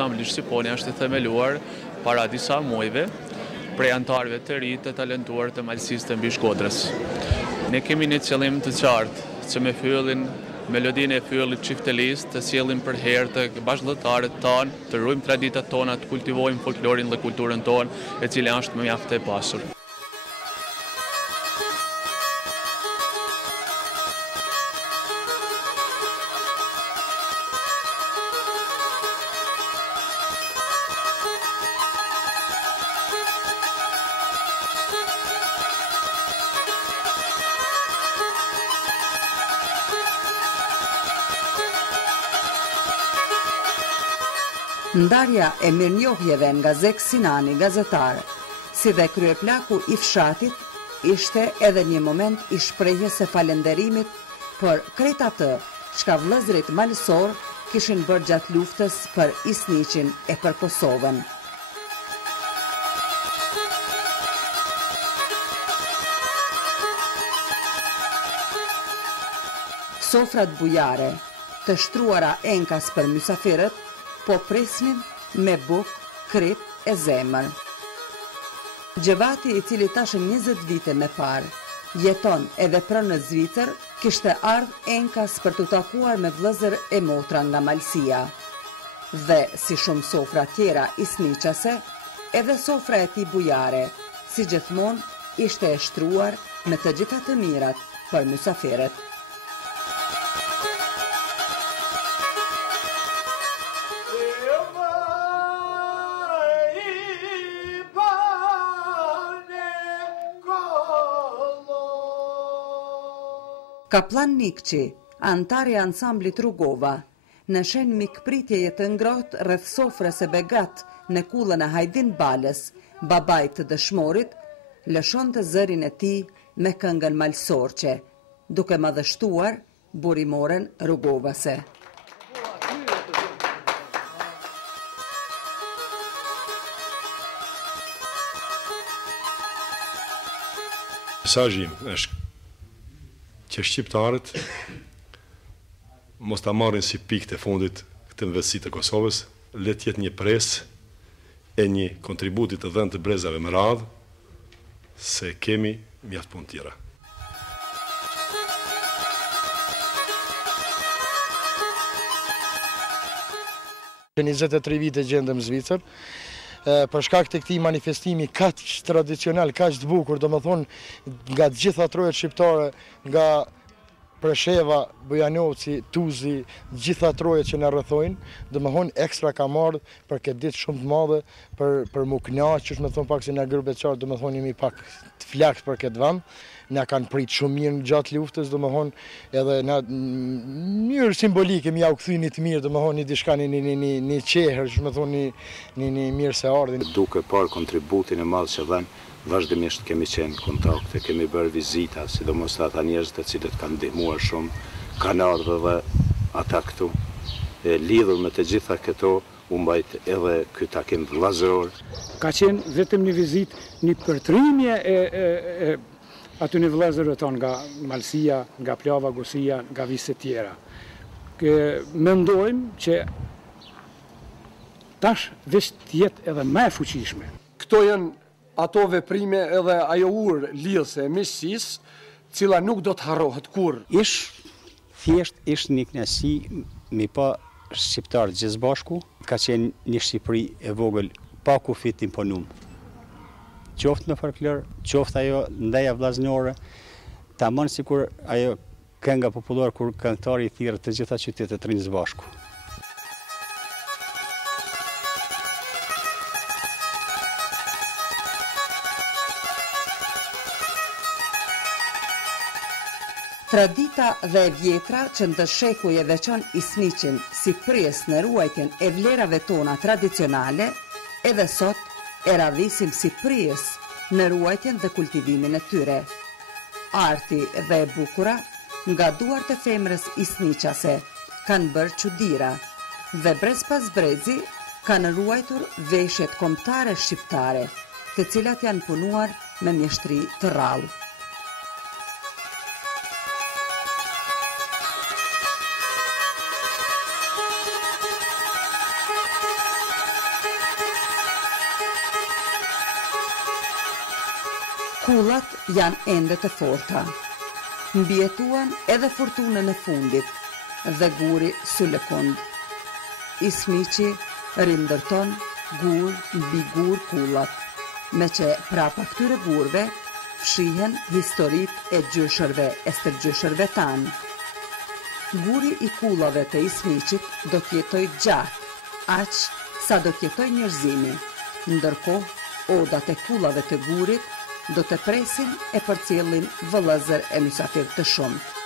ansambli Shqiponia është i themeluar para disa muajve prej antarëve të ri të talentuar të Malësisë të Mbi Shkodrës. Ne kemi një qëllim të qartë që me fyllin melodinë e fyllit çiftelisë të sjellim për herë të bashkëllëtarët tanë, të ruajmë traditat tona, të kultivojmë folklorin dhe kulturën tonë, e cila është mjaft e pasur. Ndarja e mirënjohjeve nga Zek Sinani, gazetar, si dhe kryeplaku i fshatit, ishte edhe një moment i shprehjes së falënderimit për krejt atë çka vëllezërit malësor kishin bërë gjatë luftës për Isniqin e për Kosovën. Sofrat bujare, të shtruara enkas për mysafirët, po presnin me bukë, krip e zemër. Gjevati, i cili tashë 20 vite me parë, jeton edhe pranë në Zvicër, kishte ardhur enkas për të takuar me vëllezër e motra nga Malësia. Dhe si shumë sofra tjera isniqase, edhe sofra e tij bujare, si gjithmonë, ishte e shtruar me të gjitha të mirat për mysafirët. Kaplan Nikçi, antari i ansamblit Rugova, në shen mikpritjeje të ngrohtë rreth sofrës e Begat në kullën e Hajdin Balës, babait të dëshmorit, lëshonte zërin e tij me këngën malësorçe, duke madhështuar burimoren rugovase. Mesazhi është që shqiptarët mos ta marrin si pikë të fundit këtë investitë të Kosovës, le të jetë një presë e një kontributi të dhënë të brezave me radhë, se kemi mjaft punë tjera. Në 23 vite gjendëm në Zvicër, për shkak të këtij manifestimi kaq tradicional, kaq të bukur, domethënë nga të gjitha trojet shqiptare, nga Presheva, Bujanovci, Tuzi, gjitha trojet që na rrethojnë, domethënë ekstra ka marrë për këtë ditë shumë të madhe, për mu kënaqësh, më thon pak se na gërbeçar, domethënë jemi pak të flaks për këtë vend. Na kanë prit shumë mirë gjatë luftës, domethënë edhe na mënyrë simbolike më ja u kthyn të mirë, domethënë diçka në qeher, domethënë në mirë se ardhin. Duke parë kontributin e madh që dhan, vazhdimisht kemi qenë në kontakte, kemi bërë vizita, sidomos ata njerëz të cilët kanë ndihmuar shumë, kanë ardhur dhe ata këtu. Lidhur me të gjitha këto, u mbajt edhe ky takim vëllazëror. Ka qenë vetëm një vizitë, një përtrimje e aty në vëllezërve tonë nga Malësia, nga Plava, Gosia, nga vise tjera. Mendojmë që tash veç tjetë edhe më e fuqishme. Këto janë ato veprime edhe ajo urë lidhëse e miqësisë, cila nuk do të harrohet kurrë. Thjesht ishte një kënaqësi me pa shqiptarë gjithë bashku, ka qenë një Shqipëri e vogël pa kufit imponum. Qoftë në folklor, qoftë ajo ndaja vllazënore, tamam sikur ajo kënga popullore kur këngëtari i thirrë të gjitha qytetet rrinë së bashku. Tradita dhe e vjetra që në të shekuj e veçon Isniqin si pres në ruajtjen e vlerave tona tradicionale, edhe sot e radhisim si pres në ruajtjen dhe kultivimin e tyre. Arti dhe e bukura nga duart e femrës isniqase kanë bërë çuditëra dhe brez pas brezi kanë ruajtur veshjet kombëtare shqiptare, të cilat janë punuar me mjeshtri të rrallë. Kullat janë ende të forta. Mbjetuan edhe fortunën e fundit dhe guri Sulekund. Ismiqi rindërton gur mbi gur kullat, me që prapa këtyre gurve fshihen historit e gjyshërve e stërgjyshërve tanë. Guri i kullave të Ismiqit do t'jetoj gjatë, aq sa do t'jetoj njerëzimi, ndërkohë odat e kullave të gurit do të presin e përcjellin vëllëzër e mysafir të shumë.